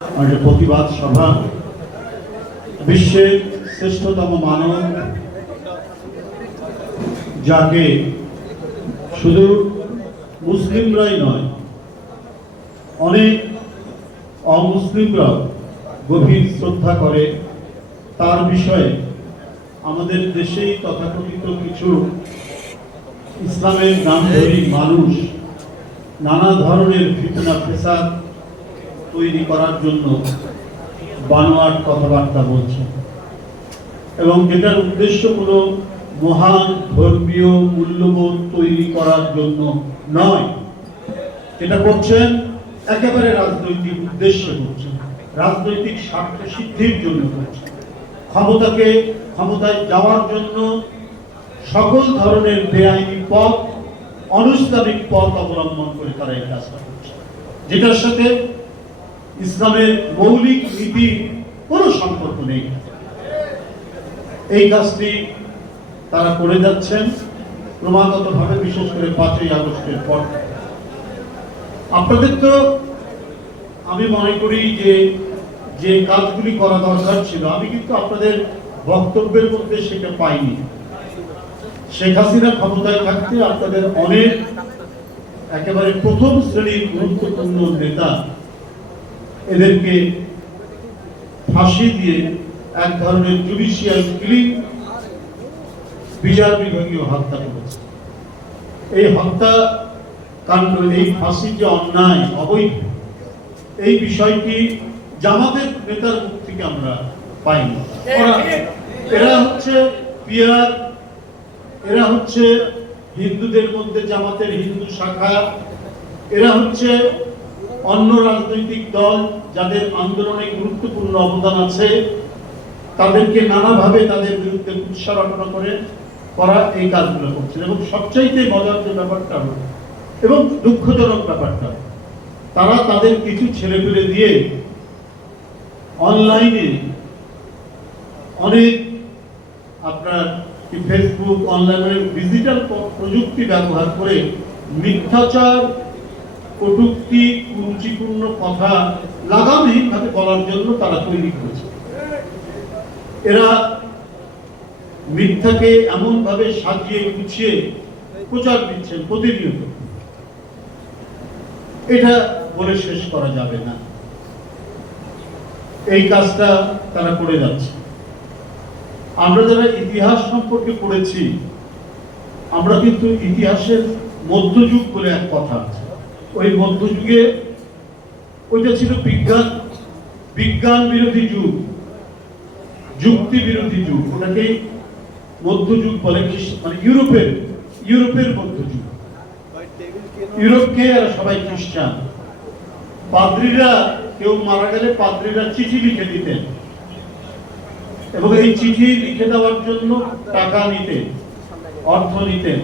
একটা প্রতিবাদ সভা। বিশ্বের শ্রেষ্ঠতম মানব যাকে শুধু মুসলিমরাই নয়, অনেক অমুসলিমরাও গভীর শ্রদ্ধা করে তার বিষয়ে আমাদের দেশেই তথাকথিত কিছু ইসলামের নামধারী মানুষ, নানা ধরনের ফিতনা ফেসাদ তৈরি করার জন্য বানোয়াট কথাবার্তা বলছে। এবং যেটার উদ্দেশ্য হলো মহান ধর্মীয় মূল্যবোধ তৈরি করার জন্য নয়। যেটা করছেন, একেবারে রাজনৈতিক উদ্দেশ্যে করছেন। রাজনৈতিক স্বার্থ সিদ্ধির জন্য করছেন। ক্ষমতাকে, ক্ষমতায় যাওয়ার জন্য সকল ধরনের বেআইনি পথ অনুস্তাবিক পথ অবলম্বন করে তারা এই কাজটা করছে যেটার সাথে ইসলামের মৌলিক নীতির কোনো সম্পর্ক নেই। এই কাজটি তারা করে যাচ্ছেন ক্রমাগতভাবে, বিশেষ করে পাঁচই আগস্টের পর। আপনাদের তো আমি মনে করি যে যে কাজগুলি করা দরকার ছিল, আমি কিন্তু আপনাদের বক্তব্যের মধ্যে সেটা পাইনি। শেখ হাসিনা ক্ষমতায় থাকতে আপনাদের অনেক একেবারে প্রথম শ্রেণির গুরুত্বপূর্ণ নেতা এদেরকে ফাঁসি দিয়ে এক ধরনের জুডিশিয়াল কিলিং বিচার বিভাগীয় হত্যা করেছে। এই হত্যা কাণ্ড, এই ফাঁসির যে অন্যায়, অবৈধ, এই বিষয়টি জামাতের নেতার মুখ থেকে আমরা পাইনি। এরা হচ্ছে পিয়ার এরা হচ্ছে হিন্দুদের মধ্যে জামাতের হিন্দু শাখা, এরা হচ্ছে অন্য রাজনৈতিক দল যাদের আন্দোলনে গুরুত্বপূর্ণ অবদান আছে, তাদেরকে নানাভাবে তাদের বিরুদ্ধে উৎসারণা করে করা এই কাজগুলো করছে এবং সবচাইতে মজার যে ব্যাপারটা হলো, এবং দুঃখজনক ব্যাপারটা, তারা তাদের কিছু ছেলে পেলে দিয়ে অনলাইনে অনেক আপনার ফেসবুক অনলাইনে ডিজিটাল প্রযুক্তি ব্যবহার করে মিথ্যাচার কটূক্তি, কুরুচিপূর্ণ কথা লাগামহীনভাবে বলার জন্য তারা তৈরি করেছে। এরা মিথ্যাকে এমন ভাবে সাজিয়ে গুছিয়ে প্রচার দিচ্ছেন, প্রতিনিয়ত। এটা বলে শেষ করা যাবে না। এই কাজটা তারা করে যাচ্ছে। আমরা যারা ইতিহাস সম্পর্কে পড়েছি, আমরা কিন্তু ইতিহাসের মধ্যযুগ বলে এক কথা আছে। ওই মধ্যযুগে ওইটা ছিল বিজ্ঞান বিজ্ঞান বিরোধী যুগ, যুক্তি বিরোধী যুগ। ওটাকে মধ্যযুগ বলে মানে ইউরোপের ইউরোপের মধ্যযুগ। ইউরোপকে এরা সবাই খ্রিস্টান। কেউ মারা গেলে চিঠি লিখে দিতেন। এবং এই চিঠি লিখে দেওয়ার জন্য টাকা নিতেন, অর্থ নিতেন।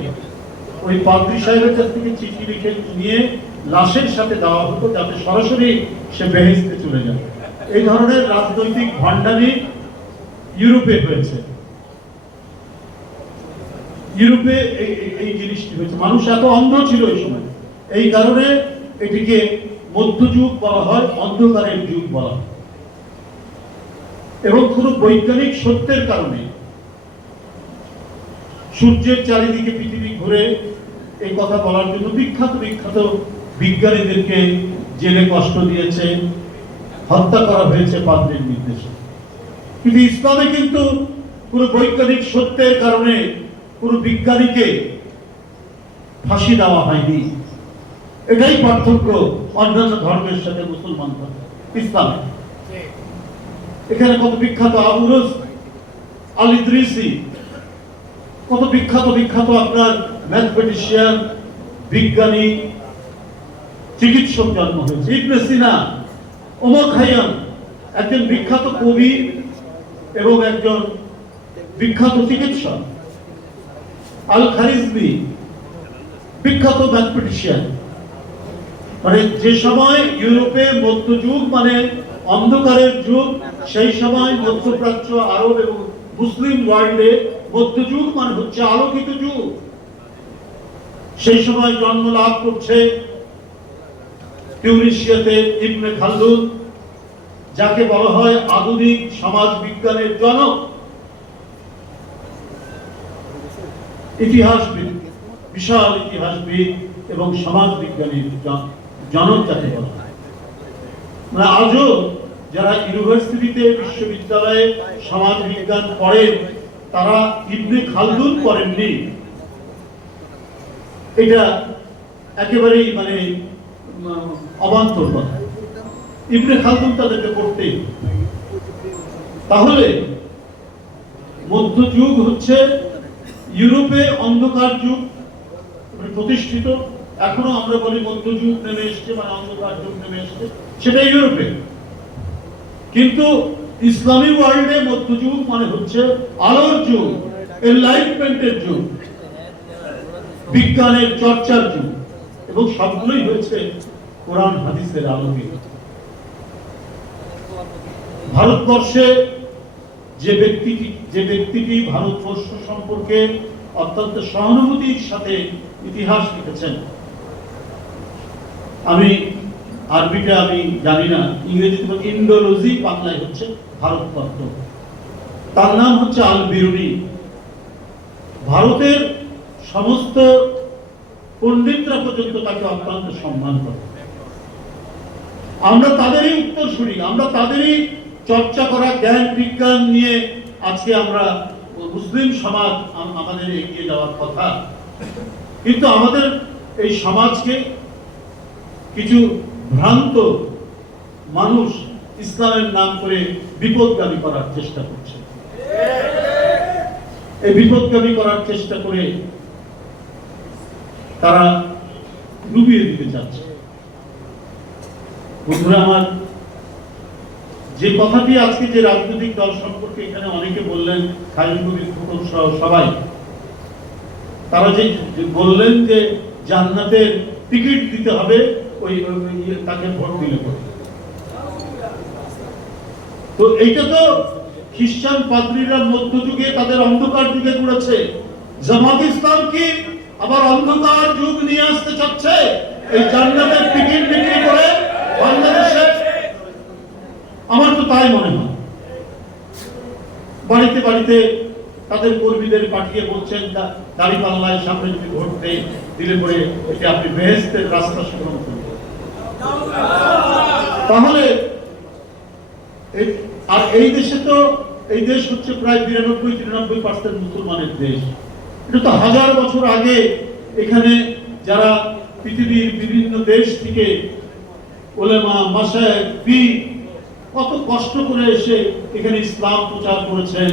ওই পাদ্রী সাহেবের কাছ থেকে চিঠি লিখে নিয়ে লাশের সাথে দেওয়া হতো যাতে সরাসরি সে বেহেস্তে চলে যায়। এই ধরনের রাজনৈতিক ভান্ডারি ইউরোপে হয়েছে। ইউরোপে এই জিনিসটি হয়েছে। মানুষ এত অন্ধ ছিল এই সময়। এই কারণে এটিকে মধ্যযুগ বলা হয়, অন্ধকারের যুগ বলা হয়। এবং কোনো বৈজ্ঞানিক সত্যের কারণে সূর্যের চারিদিকে পৃথিবী ঘুরে এই কথা বলার জন্য বিখ্যাত বিখ্যাত বিজ্ঞানীদেরকে জেলে কষ্ট দিয়েছে, হত্যা করা হয়েছে পাদ্রের নির্দেশে। কিন্তু ইসলামে কিন্তু কোনো বৈজ্ঞানিক সত্যের কারণে কোনো বিজ্ঞানীকে ফাঁসি দেওয়া হয়নি। এটাই পার্থক্য অন্যান্য ধর্মের সাথে মুসলমান ধর্ম, ইসলামে। এখানে কত বিখ্যাত আবুরস আলিদ্রিসি কত বিখ্যাত বিখ্যাত আপনার ম্যাথমেটিশিয়ান, বিজ্ঞানী চিকিৎসক জন্ম হয়েছে। ইবনে সিনা ওমর খাইয়াম একজন বিখ্যাত কবি এবং একজন বিখ্যাত চিকিৎসক। আল খারিজমি বিখ্যাত ম্যাথমেটিশিয়ান মানে যে সময় ইউরোপে মধ্যযুগ মানে অন্ধকারের যুগ, সেই সময় মধ্যপ্রাচ্য, আরব এবং মুসলিম ওয়ার্ল্ডে মধ্যযুগ মানে হচ্ছে আলোকিত যুগ। সেই সময় জন্ম লাভ করছে টিউনিশিয়াতে ইবনে খালদুন, যাকে বলা হয় আধুনিক সমাজ বিজ্ঞানের জনক। ইতিহাসবিদ, বিশাল ইতিহাসবিদ এবং সমাজ বিজ্ঞানীর জনক যাকে বলা হয়। মানে আজও যারা ইউনিভার্সিটিতে বিশ্ববিদ্যালয়ে সমাজ বিজ্ঞান পড়েন, তারা ইবনে খালদুন পড়েননি। এটা একেবারেই মানে অবান্তর কথা ইবনে খালদুন তাদেরকে পড়তে। তাহলে মধ্যযুগ হচ্ছে ইউরোপে অন্ধকার যুগ মানে প্রতিষ্ঠিত। এখনও আমরা বলি মধ্যযুগ নেমে এসছে মানে অন্ধকার যুগ নেমে এসছে। সেটা ইউরোপে। কিন্তু ইসলামী ওয়ার্ল্ডে মধ্যযুগ মানে হচ্ছে আলোর যুগ এনলাইটমেন্টের যুগ, বিজ্ঞানের চর্চার যুগ। এবং সবগুলোই হয়েছে কোরআন হাদিসের আলোকে। ভারতবর্ষে যে ব্যক্তিটি যে ব্যক্তিটি ভারতবর্ষ সম্পর্কে অত্যন্ত সহানুভূতির সাথে ইতিহাস লিখেছেন, আমি আরবিটা আমি জানি না, ইংরেজিতে ইন্ডোলজি বাংলায় হচ্ছে ভারততত্ত্ব তার নাম হচ্ছে আল বিরুনি ভারতের সমস্ত পণ্ডিতরা পর্যন্ত তাকে অত্যন্ত সম্মান করে। আমরা তাদেরই উত্তর শুনি আমরা তাদেরই চর্চা করা, জ্ঞান, বিজ্ঞান নিয়ে আজকে আমরা মুসলিম সমাজ আমাদের এগিয়ে যাওয়ার কথা। কিন্তু আমাদের এই সমাজকে কিছু ভ্রান্ত মানুষ ইসলামের নাম করে বিপদগামী করার চেষ্টা করছে। এই বিপদগামী করার চেষ্টা করে তারা ডুবিয়ে দিতে চাচ্ছে। বন্ধুরা, আমার যে কথাটি আজকে যে রাজনৈতিক দল সম্পর্কে এখানে অনেকে বললেন সবাই, তারা যে বললেন যে জান্নাতের টিকিট দিতে হবে, ওই ইয়ে তাকে ভোট দিলে তো এইটা তো খ্রিস্টান পাদ্রীরা মধ্যযুগে তাদের অন্ধকার দিকে করেছে জামাত ইসলাম কি আবার অন্ধকার যুগ নিয়ে আসতে চাচ্ছে? এই জান্নাতের টিকিট বিক্রি করে আমার তো তাই মনে হয়। বাড়িতে বাড়িতে তাদের কর্মীদের পাঠিয়ে বলছেন দাড়ি পাল্লায় সামনে যদি ভোট দেয় দিলে পরে এতে আপনি বেহেস্তের রাস্তা সুগম করবেন। তাহলে আর এই দেশে তো এই দেশ হচ্ছে প্রায় বিরানব্বই, তিরানব্বই পার্সেন্ট মুসলমানের দেশ। এটা তো হাজার বছর আগে এখানে যারা পৃথিবীর বিভিন্ন দেশ থেকে ওলেমা মাসায় পীর কত কষ্ট করে এসে এখানে ইসলাম প্রচার করেছেন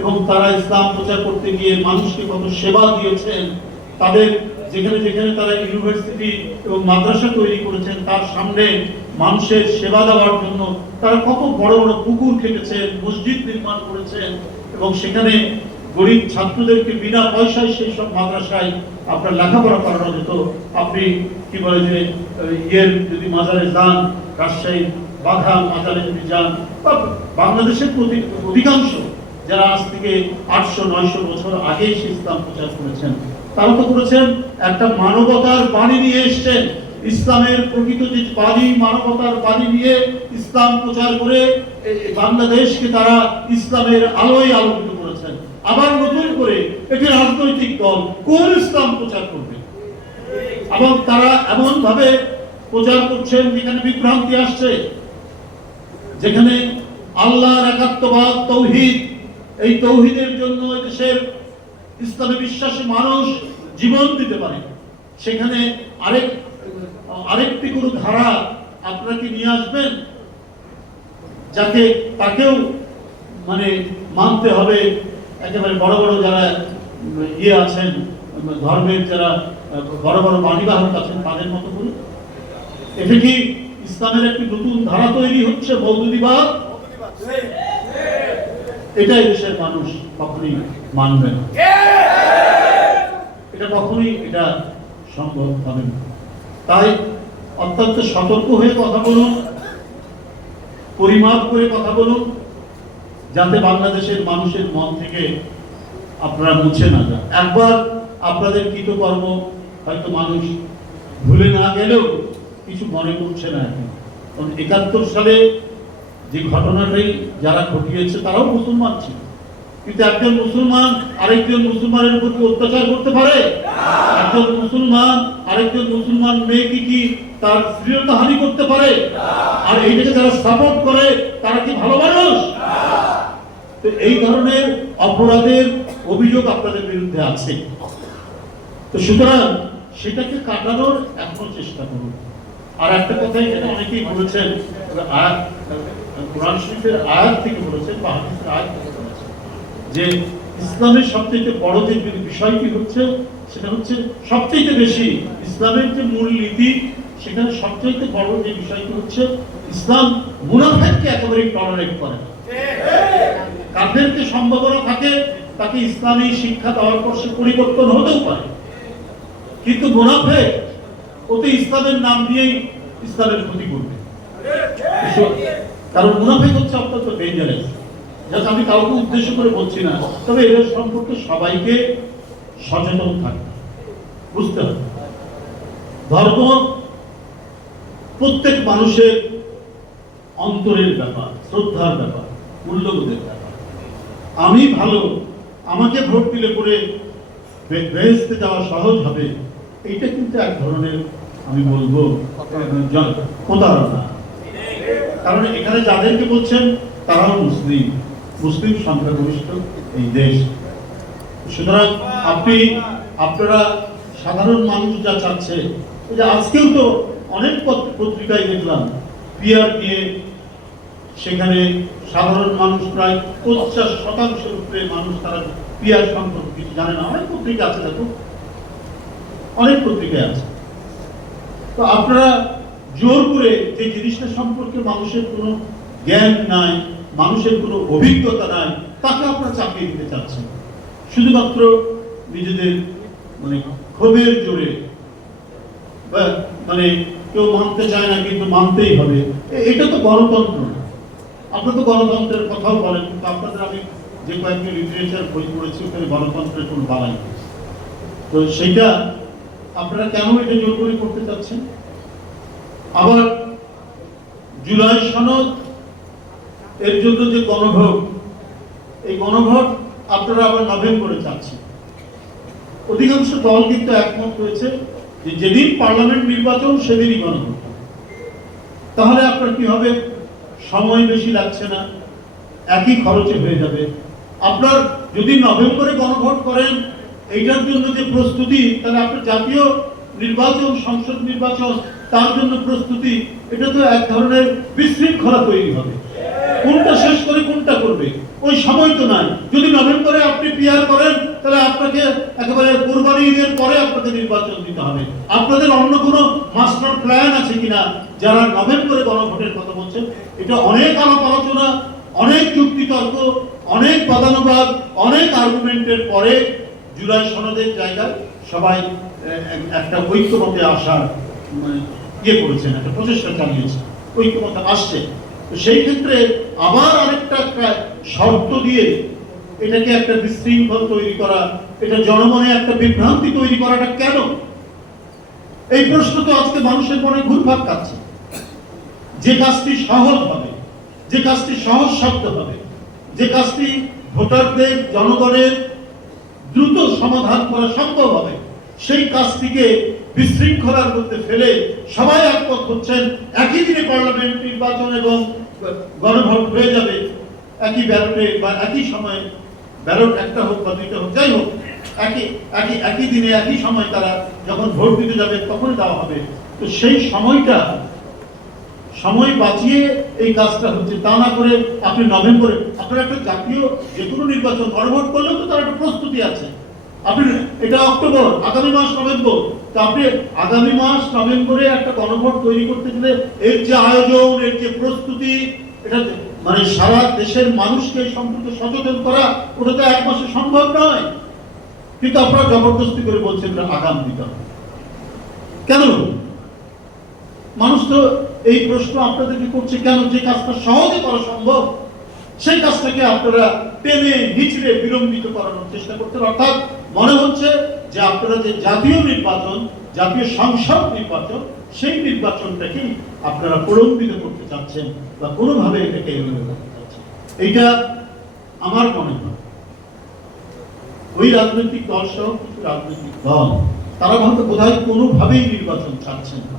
এবং তারা ইসলাম প্রচার করতে গিয়ে মানুষকে কত সেবা দিয়েছেন। তাদের যেখানে যেখানে তারা ইউনিভার্সিটি এবং মাদ্রাসা তৈরি করেছেন, তার সামনে মানুষের সেবা দেওয়ার জন্য তারা কত বড় বড় পুকুর কেটেছেন, মসজিদ নির্মাণ করেছেন এবং সেখানে গরিব ছাত্রদেরকে বিনা পয়সায় সেই সব মাদ্রাসায় আপনার লেখাপড়া করানো যেত। আপনি কি বলে যে ইয়ের যদি মাজারে যান রাজশাহী বাঘা মাজারে যদি যান, বা বাংলাদেশের প্রতি অধিকাংশ যারা আজ থেকে আটশো, নয়শো বছর আগে এসে ইসলাম প্রচার করেছেন, তারা তো করেছেন একটা মানবতার বাণী নিয়ে এসছেন। ইসলামের প্রকৃত যে বাণী, মানবতার বাণী নিয়ে ইসলাম প্রচার করে বাংলাদেশকে তারা ইসলামের আলোয় আলোকিত করেছেন। আবার নতুন করে একটি রাজনৈতিক দল কোন ইসলাম প্রচার করবে? এবং তারা এমন ভাবে প্রচার করছেন যেখানে বিভ্রান্তি আসছে, যেখানে আল্লাহর একাত্মবাদ, তৌহিদ, এই তৌহিদের জন্য দেশের ইসলামে বিশ্বাসী মানুষ জীবন দিতে পারে। সেখানে আরেক, আরেকটি কোনো ধারা আপনাকে নিয়ে আসবেন? যাতে তাকেও মানে মানতে হবে। একেবারে বড় বড় যারা ইয়ে আছেন ধর্মের যারা বড় বড় বাণীবাহক আছেন, তাদের মতো করে। এটা কি ইসলামের একটি নতুন ধারা তৈরি হচ্ছে মৌদুদিবাদ এটাই দেশের মানুষ কখনই মানবে না। এটা কখনই, এটা সম্ভব হবে না। তাই অত্যন্ত সতর্ক হয়ে কথা বলুন, পরিমাপ করে কথা বলুন, যাতে বাংলাদেশের মানুষের মন থেকে আপনারা মুছে না যান। একবার আপনাদের কৃতকর্ম হয়তো মানুষ ভুলে না গেলেও কিছু মনে করছে না এখন। কারণ একাত্তর সালে যে ঘটনাটাই যারা ঘটিয়েছে, তারাও মুসলমান ছিল। কিন্তু একজন মুসলমান আরেকজন মুসলমানের প্রতি অত্যাচার করতে পারে? একজন মুসলমান আরেকজন মুসলমান মেয়েকে কি তার স্ত্রীয়তা হানি করতে পারে? আর এইটাকে যারা সাপোর্ট করে, তারা কি ভালো মানুষ? তো এই ধরনের অপরাধের অভিযোগ আপনাদের বিরুদ্ধে আছে। তো সুতরাং সেটাকে কাটানোর এখনও চেষ্টা করুন আর একটা কথা এখানে অনেকেই বলেছেন কোরআন শরীফের আয়াত থেকে বলেছেন আয়াত থেকে বলেছেন, যে ইসলামের সবচেয়ে বড় যে বিষয়টি হচ্ছে, সেটা হচ্ছে সবচেয়ে বেশি ইসলামের যে মূল নীতি, সেখানে সবচেয়ে বড় যে বিষয়টি হচ্ছে, ইসলাম মুনাফেককে একেবারে টলারেট করে। কাফেরকে সম্ভাবনা থাকে, তাকে ইসলামী শিক্ষা দেওয়ার পর সে পরিবর্তন হতেও পারে কিন্তু মুনাফেক ওতে ইসলামের নাম দিয়েই ইসলামের ক্ষতি করবে। কারণ মুনাফেক হচ্ছে অত্যন্ত ডেঞ্জারাস যাতে আমি কাউকে উদ্দেশ্য করে বলছি না, তবে এদের সম্পর্কে সবাইকে সচেতন থাকতে বুঝতে হবে। ধর্ম প্রত্যেক মানুষের অন্তরের ব্যাপার, শ্রদ্ধার ব্যাপার, মূল্যবোধের ব্যাপার। আমি ভালো, আমাকে ভোট দিলে পরে বেহেস্তে যাওয়া সহজ হবে। এইটা কিন্তু এক ধরনের, আমি বলব প্রতারণা কারণ এখানে যাদেরকে বলছেন, তারাও মুসলিম। মুসলিম সংখ্যাগরিষ্ঠ এই দেশ। সুতরাং আপনি, আপনারা সাধারণ মানুষ যা চাচ্ছে যে আজকেও তো অনেক পত্র- পত্রিকায় দেখলাম পিয়ার দিয়ে সেখানে সাধারণ মানুষ প্রায় পঞ্চাশ শতাংশের উপরে মানুষ তারা পিয়ার সম্পর্কে কিছু জানে না। অনেক পত্রিকা আছে দেখো। অনেক পত্রিকায় আছে। তো আপনারা জোর করে যে জিনিসটা সম্পর্কে মানুষের কোনো জ্ঞান নাই, মানুষের কোনো অভিজ্ঞতা নাই, তাকে আপনারা চাপিয়ে দিতে চাচ্ছেন। শুধুমাত্র নিজেদের মানে ক্ষোভের জোরে। মানে কেউ মানতে চায় না, কিন্তু মানতেই হবে। এটা তো গণতন্ত্র না। আপনারা তো গণতন্ত্রের কথাও বলেন, কিন্তু আপনাদের আমি যে কয়েকটি লিটারেচার বই পড়েছি, ওখানে গণতন্ত্রের কোনো বালাই তো সেইটা আপনারা কেন এটা জোর করে করতে চাচ্ছেন? আবার জুলাই সনদ, এর জন্য যে গণভোট, এই গণভোট আপনারা আবার নভেম্বরে চাচ্ছেন। অধিকাংশ দল কিন্তু একমত হয়েছে যে যেদিন পার্লামেন্ট নির্বাচন, সেদিনই গণভোট। তাহলে আপনার কি হবে? সময় বেশি লাগছে না, একই খরচে হয়ে যাবে। আপনার যদি নভেম্বরে গণভোট করেন এইটার জন্য যে প্রস্তুতি, তাহলে আপনার জাতীয় নির্বাচন, সংসদ নির্বাচন, তার জন্য প্রস্তুতি, এটা তো এক ধরনের বিশৃঙ্খলা তৈরি হবে। কোনটা শেষ করে কোনটা করবে? ওই সময় তো নাই। যদি নভেম্বরে আপনি পিয়ার করেন, তাহলে আপনাকে একেবারে কোরবানি ঈদের পরে আপনাকে নির্বাচন দিতে হবে। আপনাদের অন্য কোনো মাস্টার প্ল্যান আছে কিনা, যারা নভেম্বরে গণভোটের কথা বলছেন, এটা অনেক আলাপ আলোচনা, অনেক যুক্তিতর্ক অনেক পদানুবাদ, অনেক আর্গুমেন্টের পরে জুলাই সনদের জায়গায় সবাই একটা ঐক্যমতে আসার মানে ইয়ে করেছেন, একটা প্রচেষ্টা চালিয়েছে ঐক্যমতে আসছে। তো সেই ক্ষেত্রে আবার আরেকটা শর্ত দিয়ে এটাকে একটা বিশৃঙ্খল তৈরি করা, এটা জনমনে একটা বিভ্রান্তি তৈরি করাটা কেন? এই প্রশ্ন তো আজকে মানুষের মনে ঘুরপাক খাচ্ছে। যে কাজটি সহজ হবে, যে কাজটি সহজ শব্দ হবে, যে কাজটি ভোটারদের, জনগণের দ্রুত সমাধান করা সম্ভব হবে। সেই কাজটিকে বিশৃঙ্খলার মধ্যে ফেলে সবাই একমত হচ্ছেন, একই দিনে পার্লামেন্ট নির্বাচন এবং গণভোট হয়ে যাবে। একই ব্যালটে বা একই সময়ে ব্যালট একটা হোক বা দুইটা হোক, যাই হোক, একই একই একই দিনে, একই সময় তারা যখন ভোট দিতে যাবে তখন দেওয়া হবে। তো সেই সময়টা সময় বাঁচিয়ে এই কাজটা হচ্ছে। তা না করে আপনি নভেম্বরে, আপনার একটা জাতীয় যে কোনো নির্বাচন গণভোট করলেও তো তার একটা প্রস্তুতি আছে। আপনি, এটা অক্টোবর, আগামী মাস নভেম্বর। তো আপনি আগামী মাস নভেম্বরে একটা গণভোট তৈরি করতে গেলে এর যে আয়োজন, এর যে প্রস্তুতি, এটা মানে সারা দেশের মানুষকে সম্পর্কে সচেতন করা, ওটা তো এক মাসে সম্ভব নয়। কিন্তু আপনারা জবরদস্তি করে বলছেন আগাম দিতে হবে। কেন? মানুষ তো এই প্রশ্ন আপনাদেরকে করছে কেন? যে কাজটা সহজে করা সম্ভব, সেই কাজটাকে আপনারা টেনে হিচড়ে বিলম্বিত করানোর চেষ্টা করছেন অর্থাৎ মনে হচ্ছে যে আপনারা যে জাতীয় নির্বাচন, জাতীয় সংসদ নির্বাচন, সেই নির্বাচনটাকেই আপনারা প্রলম্বিত করতে চাচ্ছেন বা কোনোভাবে এটাকে এইটা আমার মনে হয়। ওই রাজনৈতিক দল সহ কিছু রাজনৈতিক দল, তারা হয়তো বোধহয় কোনোভাবেই নির্বাচন চাচ্ছেন না।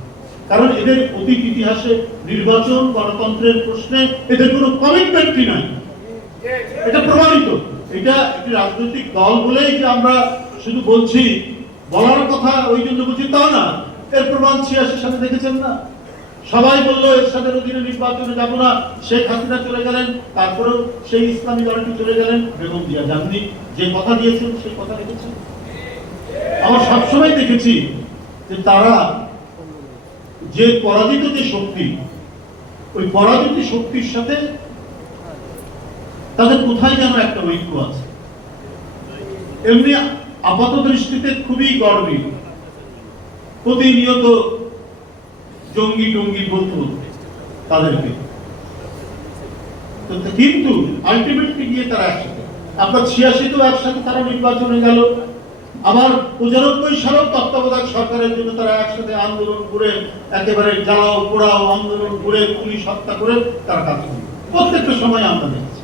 কারণ এদের অতীত ইতিহাসে নির্বাচন গণতন্ত্রের প্রশ্নে এদের কোনো কমিটমেন্টই নাই। এটা প্রমাণিত। এটা একটি রাজনৈতিক দল বলেই যে আমরা শুধু বলছি, বলার কথা ওই জন্য বলছি তা না। এর প্রমাণ ছিয়াশির সাথে দেখেছেন না? সবাই বলল, এরশাদের অধীনে নির্বাচনে যাব না। শেখ হাসিনা চলে গেলেন, তারপরেও সেই ইসলামী দলটি চলে গেলেন। বেগম দিয়া জাননি যে কথা দিয়েছেন, সেই কথা রেখেছেন। আমরা সবসময় দেখেছি যে তারা যে পরাজিত যে শক্তি, ওই পরাজিত শক্তির সাথে তাদের কোথায় যেন একটা ঐক্য আছে। এমনি আপাত দৃষ্টিতে খুবই গর্বী প্রতিনিয়ত জঙ্গি টঙ্গি বলতে বলতে তাদেরকে। কিন্তু আলটিমেটলি গিয়ে তারা একসাথে। আপনার ছিয়াশিতেও একসাথে তারা নির্বাচনে গেল। আবার পঁচানব্বই সালেও তত্ত্বাবধায়ক সরকারের জন্য তারা একসাথে আন্দোলন করে, একেবারে জ্বালাও, পোড়াও আন্দোলন করে, পুলিশ হত্যা করে তারা কাজ করে। প্রত্যেকটা সময় আমরা দেখছি।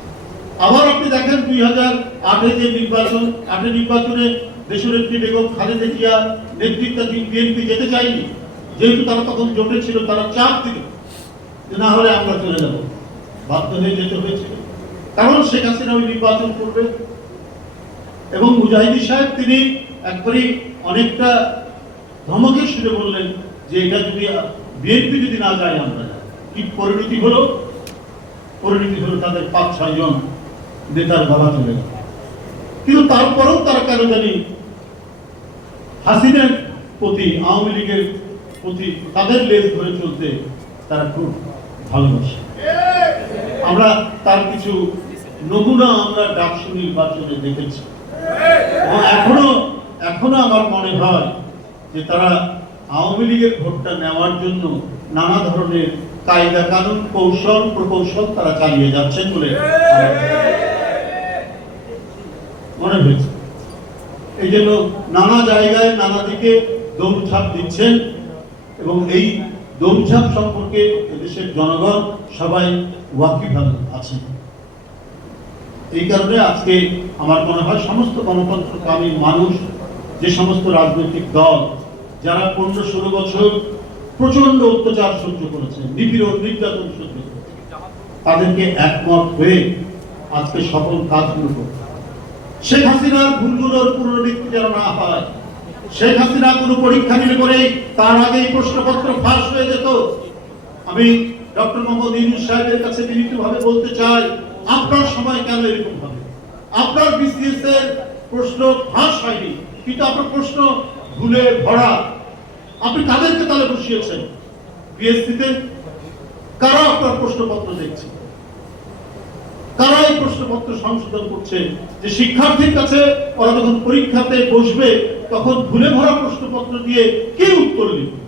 আবার আপনি দেখেন দুই হাজার আটে যে নির্বাচন, আটে নির্বাচনে দেশনেত্রী বেগম খালেদা জিয়া নেতৃত্বাধীন বিএনপি যেতে চায়নি, যেহেতু তারা তখন জোটে ছিল, তারা চাপ দিল না হলে আমরা চলে যাব। বাধ্য হয়ে যেতে হয়েছিল। কারণ শেখ হাসিনা ওই নির্বাচন করবে। এবং মুজাহিদি সাহেব তিনি একবারই অনেকটা ধমকের সুরে বললেন যে এটা যদি বিএনপি যদি না যায় আমরা, কি পরিণতি হলো? পরিণতি হলো তাদের পাঁচ, ছয় জন নেতার গলা চলে গেল কিন্তু তারপরেও তারা কেন জানি হাসিনার প্রতি, আওয়ামী লীগের প্রতি, তাদের লেজ ধরে চলতে তারা খুব ভালোবাসে। আমরা তার কিছু নমুনা আমরা ডাকসু নির্বাচনে দেখেছি। এখনও এখনও আমার মনে হয় যে তারা আওয়ামী লীগের ভোটটা নেওয়ার জন্য নানা ধরনের কায়দা কানুন, কৌশল, প্রকৌশল তারা চালিয়ে যাচ্ছেন বলে মনে হয়েছে। এই জন্য নানা জায়গায় নানা দিকে দৌড়ঝাঁপ দিচ্ছেন এবং এই দৌড়ঝাঁপ সম্পর্কে এদেশের জনগণ সবাই ওয়াকিফাল আছেন এই কারণে আজকে আমার মনে হয় সমস্ত গণতন্ত্রকামী মানুষ যে সমস্ত রাজনৈতিক দল যারা পনেরো ষোলো বছর প্রচণ্ড অত্যাচার সহ্য করেছে, নিপীড়ন, নির্যাতন সহ্য করেছে, তাদেরকে একমত হয়ে আজকে সকল কাজগুলো করতে হবে। শেখ হাসিনার ভুলগুলোর পুনরাবৃত্তি যেন না হয়, শেখ হাসিনা কোনো পরীক্ষা নিলে করে তার আগে প্রশ্নপত্র ফাঁস হয়ে যেত। আমি ডক্টর মোহাম্মদ ইউনুস সাহেবের কাছে বিনীতভাবে বলতে চাই, আপনার সময় কেন এরকম হবে? আপনার বিসিএস এর প্রশ্ন ফাঁস হয়নি। কিন্তু আপনার প্রশ্ন ভুলে ভরা। আপনি কাদেরকে তাহলে বসিয়েছেন? বিএসসিতে কারা আপনার প্রশ্নপত্র দেখছে? কারা এই প্রশ্নপত্র সংশোধন করছে? যে শিক্ষার্থীর কাছে ওরা যখন পরীক্ষাতে বসবে, তখন ভুলে ভরা প্রশ্নপত্র দিয়ে কে উত্তর লিখবে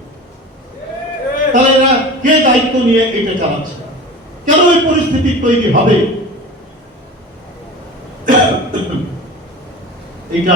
তাহলে এরা কে দায়িত্ব নিয়ে এটা চালাচ্ছে? কেন এই পরিস্থিতি তৈরি হবে? এইটা